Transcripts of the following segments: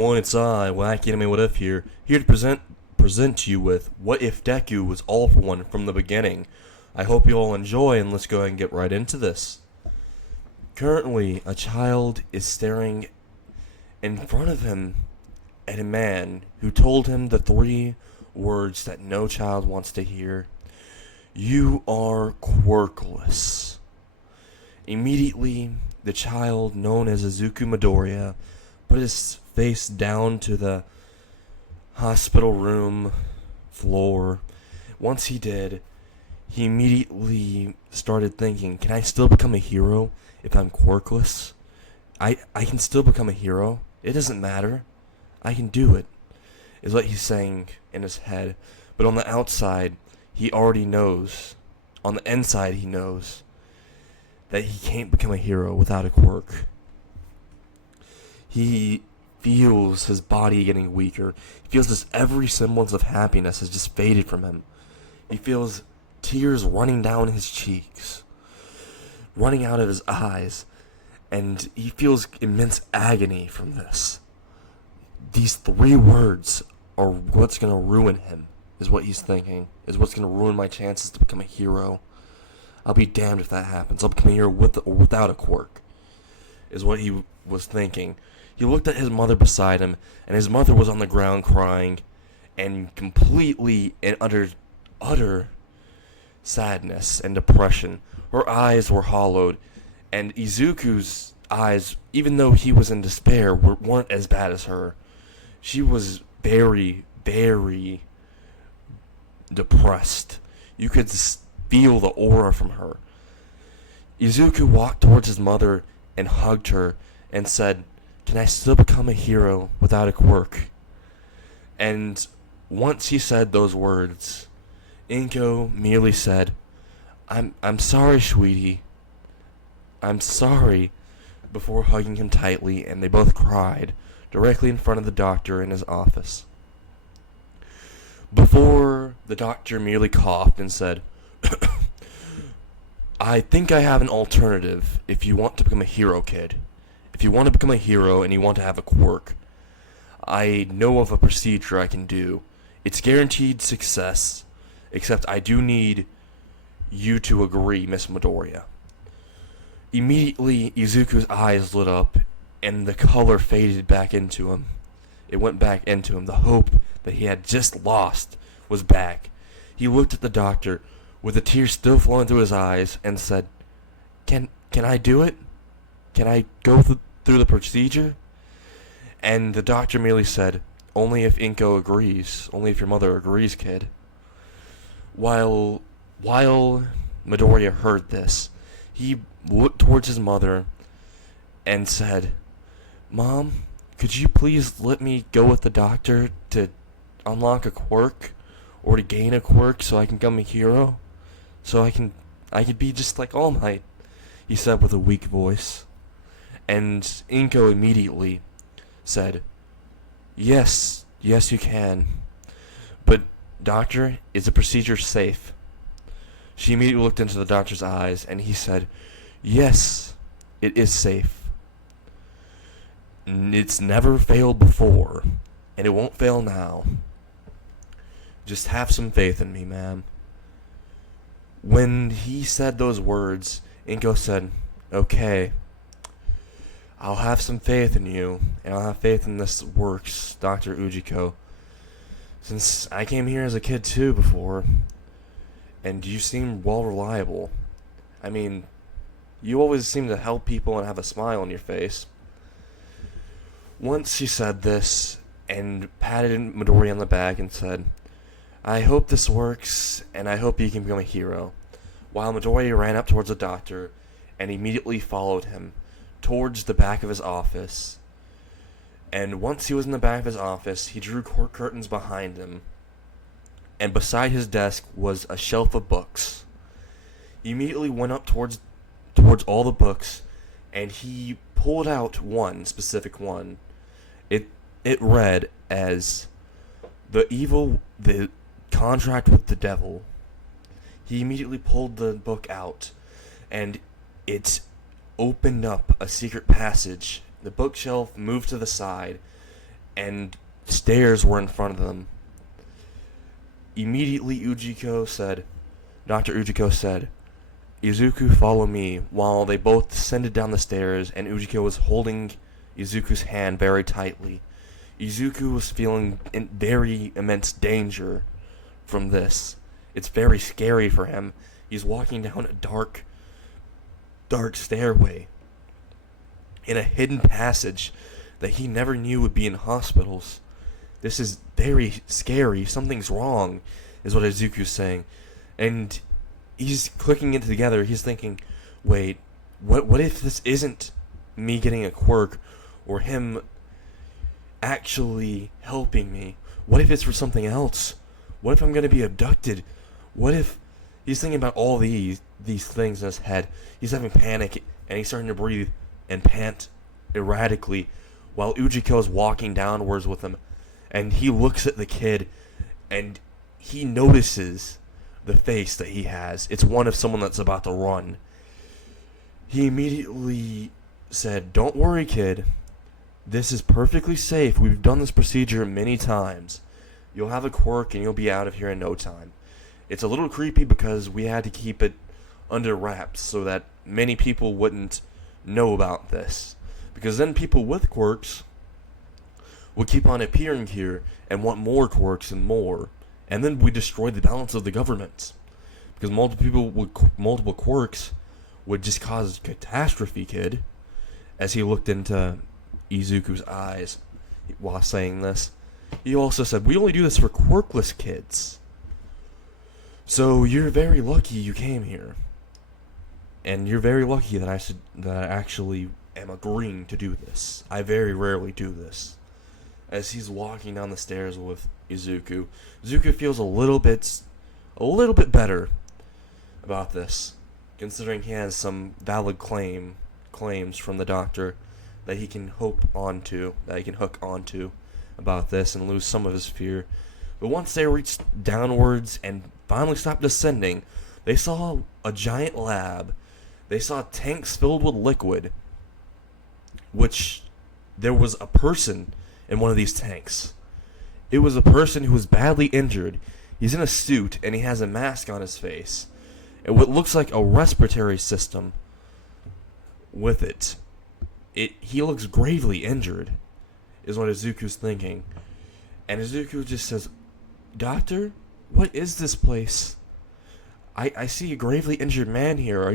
It's I, Wacky Anime What If here to present to you with What If Deku Was All for One from the beginning. I hope you all enjoy, and let's go ahead and get right into this. Currently, a child is staring in front of him at a man who told him the three words that no child wants to hear. You are quirkless. Immediately, the child, known as Izuku Midoriya, put his face down to the hospital room floor. Once he did, he immediately started thinking, can I still become a hero if I'm quirkless? I can still become a hero. It doesn't matter. I can do it, is what he's saying in his head. But on the outside, he already knows. On the inside, he knows that he can't become a hero without a quirk. He feels his body getting weaker. He feels as every semblance of happiness has just faded from him. He feels tears running down his cheeks, running out of his eyes, and he feels immense agony from this. These three words are what's going to ruin him, is what he's thinking, is what's going to ruin my chances to become a hero. I'll be damned if that happens. I'll become a hero with or without a quirk, is what he was thinking. He looked at his mother beside him, and his mother was on the ground crying, and completely in utter sadness and depression. Her eyes were hollowed, and Izuku's eyes, even though he was in despair, weren't as bad as her. She was very, very depressed. You could feel the aura from her. Izuku walked towards his mother and hugged her and said, can I still become a hero without a quirk? And once he said those words, Inko merely said, I'm sorry, sweetie. I'm sorry, before hugging him tightly, and they both cried directly in front of the doctor in his office. Before, the doctor merely coughed and said, I think I have an alternative if you want to become a hero, kid. If you want to become a hero and you want to have a quirk, I know of a procedure I can do. It's guaranteed success, except I do need you to agree, Miss Midoriya. Immediately, Izuku's eyes lit up, and the color faded back into him. It went back into him. The hope that he had just lost was back. He looked at the doctor, with the tears still flowing through his eyes, and said, Can I do it? Can I go through the procedure? And the doctor merely said, only if Inko agrees. Only if your mother agrees, kid. While Midoriya heard this, he looked towards his mother and said, Mom, could you please let me go with the doctor to unlock a quirk or to gain a quirk so I can become a hero? So I could be just like All Might, he said with a weak voice. And Inko immediately said, Yes, you can. But, doctor, is the procedure safe? She immediately looked into the doctor's eyes, and he said, Yes, it is safe. It's never failed before, and it won't fail now. Just have some faith in me, ma'am. When he said those words, Inko said, Okay, I'll have some faith in you, and I'll have faith in this works, Dr. Ujiko. Since I came here as a kid too before, and you seem well reliable. I mean, you always seem to help people and have a smile on your face. Once she said this, and patted Midori on the back and said, I hope this works, and I hope you can become a hero. While Midori ran up towards the doctor, and immediately followed him towards the back of his office. And once he was in the back of his office, he drew curtains behind him, and beside his desk was a shelf of books. He immediately went up towards all the books, and he pulled out one specific one. It read as the contract with the devil. He immediately pulled the book out, and it opened up a secret passage. The bookshelf moved to the side, and stairs were in front of them. Immediately, Dr. Ujiko said, Izuku, follow me, while they both descended down the stairs, and Ujiko was holding Izuku's hand very tightly. Izuku was feeling in very immense danger from this. It's very scary for him. He's walking down a dark stairway in a hidden passage that he never knew would be in hospitals. This is very scary. Something's wrong, is what Izuku's saying. And he's clicking it together. He's thinking, wait, what if this isn't me getting a quirk or him actually helping me? What if it's for something else? What if I'm going to be abducted? What if... He's thinking about all these things in his head. He's having panic, and he's starting to breathe and pant erratically while Ujiko's walking downwards with him. And he looks at the kid, and he notices the face that he has. It's one of someone that's about to run. He immediately said, "Don't worry, kid. This is perfectly safe. We've done this procedure many times. You'll have a quirk, and you'll be out of here in no time. It's a little creepy because we had to keep it under wraps so that many people wouldn't know about this. Because then people with quirks would keep on appearing here and want more quirks and more. And then we destroy the balance of the government. Because multiple quirks would just cause catastrophe, kid." As he looked into Izuku's eyes while saying this. He also said, "We only do this for quirkless kids. So you're very lucky you came here. And you're very lucky that I actually am agreeing to do this. I very rarely do this." As he's walking down the stairs with Izuku, Izuku feels a little bit better about this, considering he has some valid claims from the doctor that he can hook onto about this and lose some of his fear. But once they reached downwards and finally stopped descending, they saw a giant lab. They saw tanks filled with liquid, which there was a person in one of these tanks. It was a person who was badly injured. He's in a suit and he has a mask on his face, and what looks like a respiratory system with it. He looks gravely injured, is what Izuku's thinking. And Izuku just says, "Doctor, what is this place? I see a gravely injured man here. Are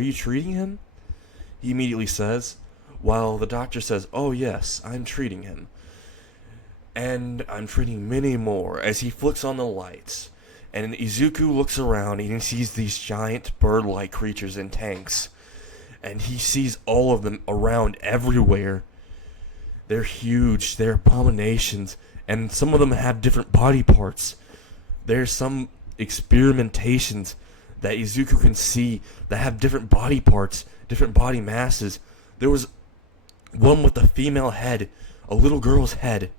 you treating him?" He immediately says, while the doctor says, "Oh yes, I'm treating him. And I'm treating many more," as he flicks on the lights. And Izuku looks around and he sees these giant bird-like creatures in tanks. And he sees all of them around everywhere. They're huge, they're abominations, and some of them have different body parts. There's some experimentations that Izuku can see that have different body parts, different body masses. There was one with a female head, a little girl's head,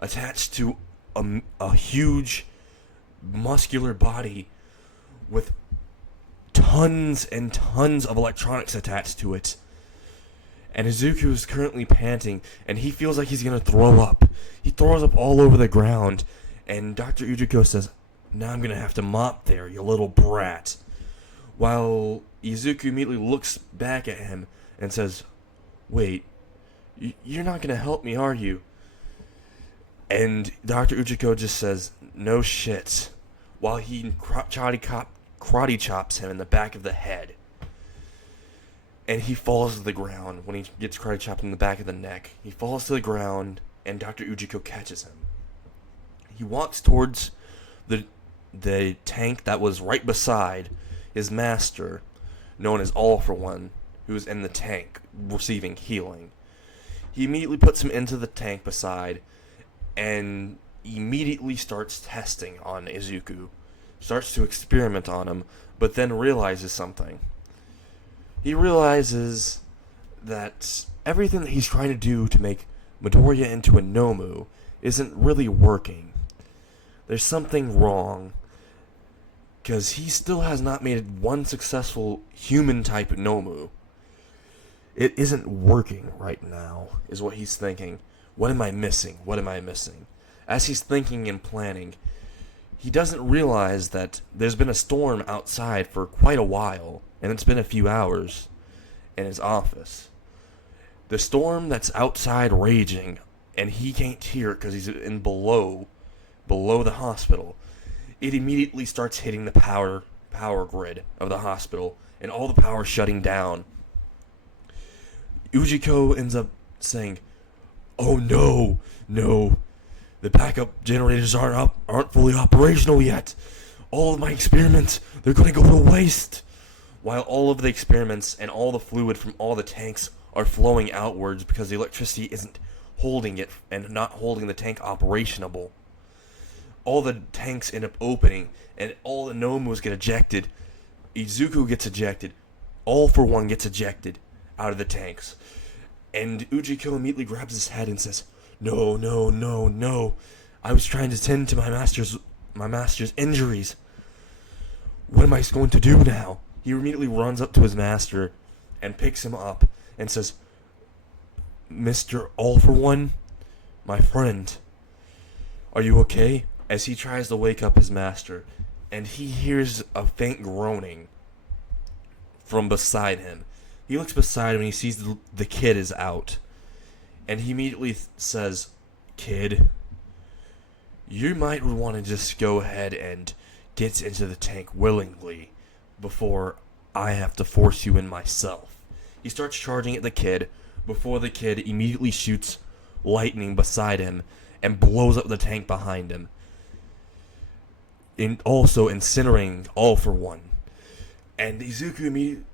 attached to a huge muscular body with tons and tons of electronics attached to it. And Izuku is currently panting, and he feels like he's gonna throw up. He throws up all over the ground, and Dr. Ujiko says, "Now I'm gonna have to mop there, you little brat." While Izuku immediately looks back at him and says, "Wait, you're not gonna help me, are you?" And Dr. Ujiko just says, "No shit," while he karate chops him in the back of the head. And he falls to the ground when he gets karate chopped in the back of the neck. He falls to the ground, and Dr. Ujiko catches him. He walks towards the tank that was right beside his master, known as All for One, who was in the tank receiving healing. He immediately puts him into the tank beside, and immediately starts testing on Izuku. Starts to experiment on him, but then realizes something. He realizes that everything that he's trying to do to make Midoriya into a Nomu isn't really working. There's something wrong, because he still has not made one successful human-type Nomu. It isn't working right now, is what he's thinking. What am I missing? What am I missing? As he's thinking and planning, he doesn't realize that there's been a storm outside for quite a while, and it's been a few hours in his office. The storm that's outside raging, and he can't hear it because he's in below the hospital. It immediately starts hitting the power grid of the hospital, and all the power shutting down. Ujiko ends up saying, "Oh no, the backup generators aren't fully operational yet. All of my experiments, they're gonna go to waste." While all of the experiments and all the fluid from all the tanks are flowing outwards because the electricity isn't holding it and not holding the tank operationable. All the tanks end up opening, and all the Nomos get ejected. Izuku gets ejected. All for One gets ejected out of the tanks. And Ujiko immediately grabs his head and says, No. I was trying to tend to my master's injuries. What am I going to do now? He immediately runs up to his master and picks him up and says, "Mr. All for One, my friend, are you okay?" As he tries to wake up his master, and he hears a faint groaning from beside him. He looks beside him and he sees the kid is out. And he immediately says, "Kid, you might want to just go ahead and get into the tank willingly before I have to force you in myself." He starts charging at the kid before the kid immediately shoots lightning beside him and blows up the tank behind him. And also incinerating All for One. And Izuku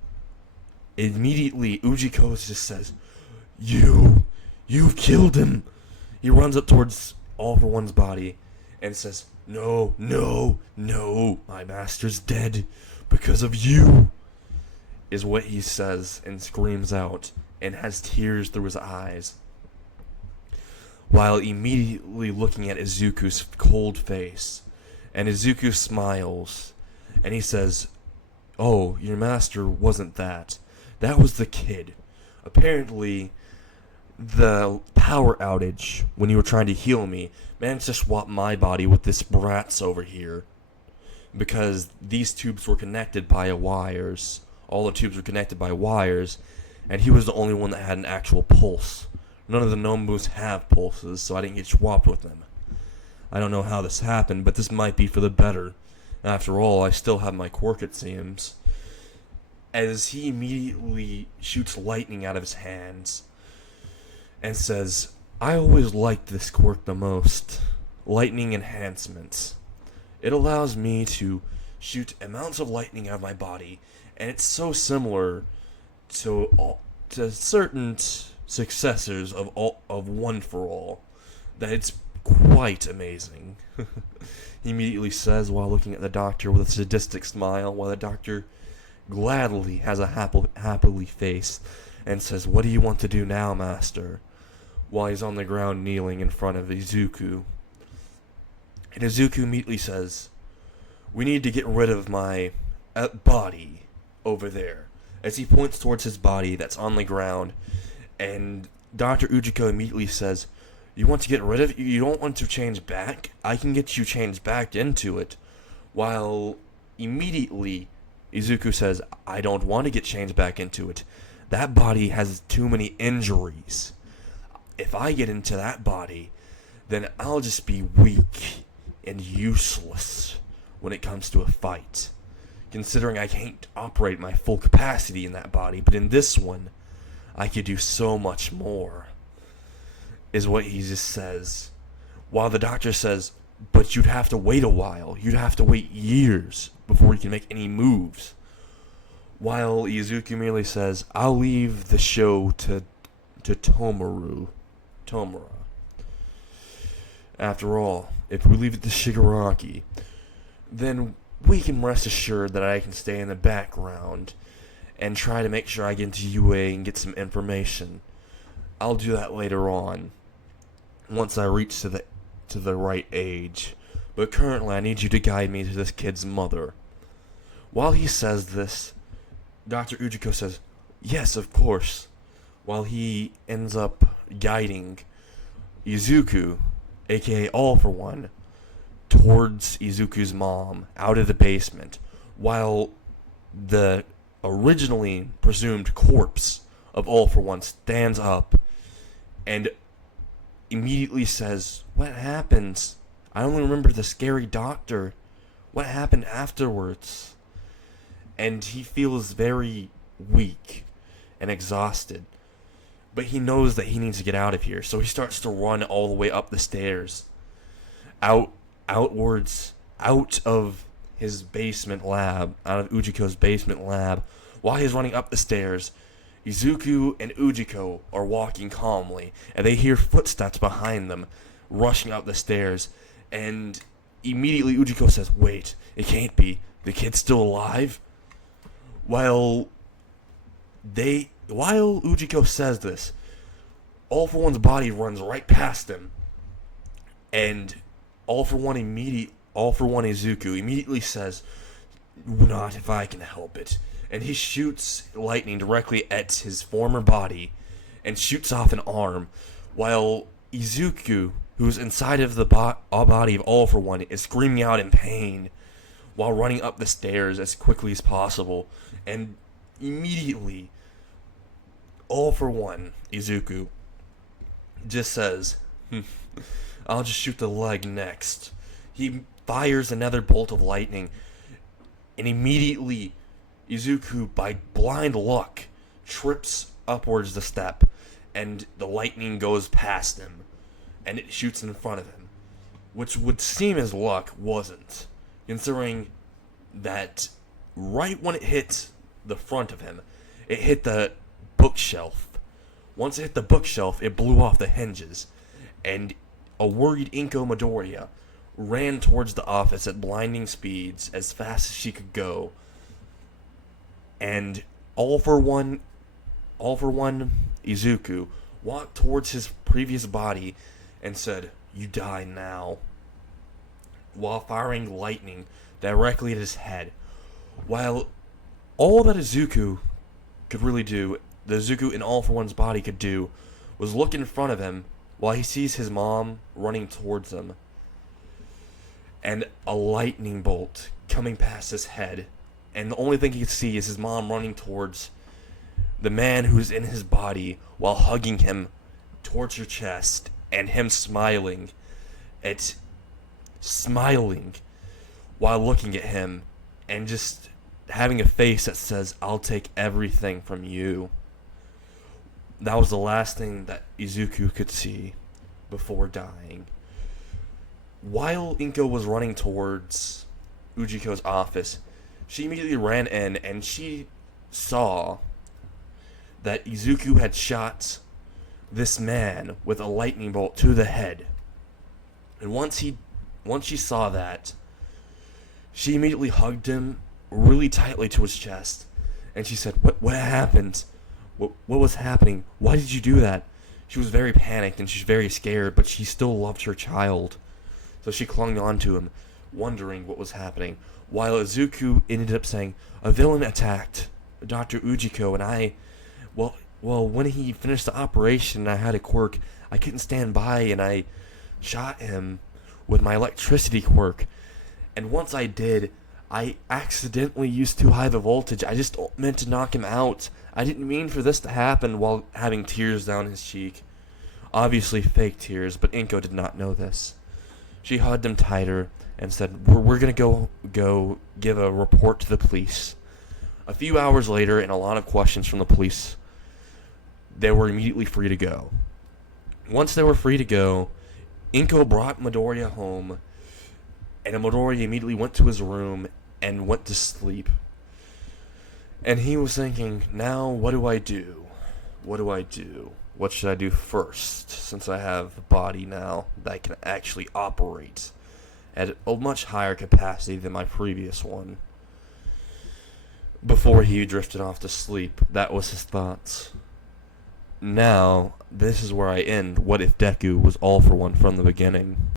immediately Ujiko just says, You've killed him." He runs up towards All for One's body and says, No, my master's dead because of you," is what he says and screams out and has tears through his eyes, while immediately looking at Izuku's cold face. And Izuku smiles and he says, "Oh, your master wasn't that. That was the kid. Apparently, the power outage when you were trying to heal me managed to swap my body with this brat's over here. Because these tubes were connected by wires. All the tubes were connected by wires, and he was the only one that had an actual pulse. None of the Nomus have pulses, so I didn't get swapped with them. I don't know how this happened, but this might be for the better. After all, I still have my quirk, it seems." As he immediately shoots lightning out of his hands and says, "I always liked this quirk the most. Lightning enhancements. It allows me to shoot amounts of lightning out of my body, and it's so similar to certain successors of One for All that it's quite amazing." He immediately says while looking at the doctor with a sadistic smile, while the doctor gladly has a happily face and says, "What do you want to do now, master?" while he's on the ground kneeling in front of Izuku. And Izuku immediately says, "We need to get rid of my body over there," as he points towards his body that's on the ground. And Dr. Ujiko immediately says, "You want to get rid of it? You don't want to change back? I can get you changed back into it." While immediately Izuku says, "I don't want to get changed back into it. That body has too many injuries. If I get into that body, then I'll just be weak and useless when it comes to a fight. Considering I can't operate my full capacity in that body, but in this one, I could do so much more," is what he just says. While the doctor says, "But you'd have to wait a while. You'd have to wait years before you can make any moves." While Izuku merely says, "I'll leave the show to Tomura. After all, if we leave it to Shigaraki, then we can rest assured that I can stay in the background and try to make sure I get into UA and get some information. I'll do that later on, once I reach to the right age. But currently I need you to guide me to this kid's mother." While he says this, Dr. Ujiko says, "Yes, of course," while he ends up guiding Izuku, aka All for One, towards Izuku's mom out of the basement, while the originally presumed corpse of All for One stands up and immediately says, "What happened? I only remember the scary doctor. What happened afterwards?" And he feels very weak and exhausted. But he knows that he needs to get out of here, so he starts to run all the way up the stairs. Outwards, out of his basement lab, out of Ujiko's basement lab. While he's running up the stairs, Izuku and Ujiko are walking calmly, and they hear footsteps behind them, rushing up the stairs, and immediately Ujiko says, "Wait, it can't be. The kid's still alive?" While Ujiko says this, All for One's body runs right past him, and All for One Izuku immediately says, "Not if I can help it." And he shoots lightning directly at his former body and shoots off an arm, while Izuku, who's inside of the body of All for One, is screaming out in pain while running up the stairs as quickly as possible. And immediately, All for One Izuku just says, "I'll just shoot the leg next." He fires another bolt of lightning, and immediately Izuku, by blind luck, trips upwards the step, and the lightning goes past him, and it shoots in front of him, which would seem as luck wasn't, considering that right when it hit the front of him, it hit the bookshelf. Once it hit the bookshelf, it blew off the hinges, and a worried Inko Midoriya ran towards the office at blinding speeds as fast as she could go. And All for One Izuku walked towards his previous body and said, "You die now," while firing lightning directly at his head. While all that Izuku could really do, the Izuku in All for One's body could do, was look in front of him while he sees his mom running towards him, and a lightning bolt coming past his head, and the only thing he could see is his mom running towards the man who's in his body while hugging him towards her chest, and him smiling while looking at him and just having a face that says, "I'll take everything from you." That was the last thing that Izuku could see before dying. While Inko was running towards Ujiko's office, she immediately ran in and she saw that Izuku had shot this man with a lightning bolt to the head. And once she saw that, she immediately hugged him really tightly to his chest, and she said, What happened? What was happening? Why did you do that?" She was very panicked and she's very scared, but she still loved her child. So she clung on to him, wondering what was happening, while Izuku ended up saying, "A villain attacked Dr. Ujiko, and well, when he finished the operation and I had a quirk, I couldn't stand by and I shot him with my electricity quirk. And once I did, I accidentally used too high of a voltage. I just meant to knock him out. I didn't mean for this to happen," while having tears down his cheek. Obviously fake tears, but Inko did not know this. She hugged him tighter and said, We're gonna go give a report to the police." A few hours later, and a lot of questions from the police, they were immediately free to go. Once they were free to go, Inko brought Midoriya home, and Midoriya immediately went to his room and went to sleep. And he was thinking, now what do I do? What do I do? What should I do first, since I have a body now that can actually operate at a much higher capacity than my previous one? Before he drifted off to sleep, that was his thoughts. Now, this is where I end What If Deku Was All For One from the beginning.